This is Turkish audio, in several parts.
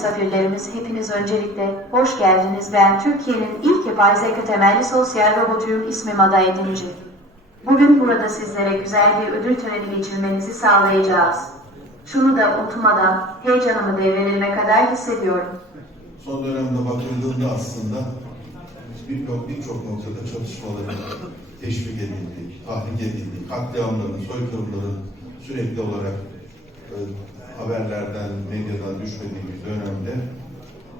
gönüllülerimiz hepiniz öncelikle hoş geldiniz. Ben Türkiye'nin ilk yapay zeka temelli sosyal robotuyum ismim Ada Edinci. Bugün burada sizlere güzel bir ödül töreni geçirmenizi sağlayacağız. Şunu da unutmadan heyecanımı devrelerime kadar hissediyorum. Son dönemde bakıldığında aslında birçok birçok noktada çalışmaların teşvik edildiği, tahrik edildiği, katliamların, soykırımların sürekli olarak haberlerden, medyadan düşmediği bir dönemde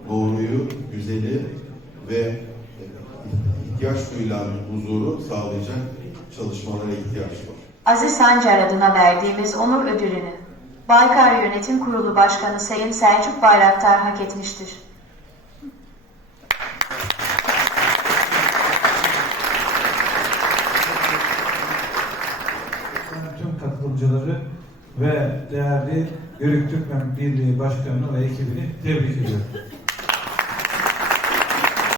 doğruyu, güzeli ve ihtiyaç duyulan huzuru sağlayacak çalışmalara ihtiyaç var. Aziz Sancar adına verdiğimiz onur ödülünü Baykar Yönetim Kurulu Başkanı Sayın Selçuk Bayraktar hak etmiştir. Tüm katılımcıları ve değerli Yörük Türkmen Birliği Başkanı'nı ve ekibini tebrik ediyorum.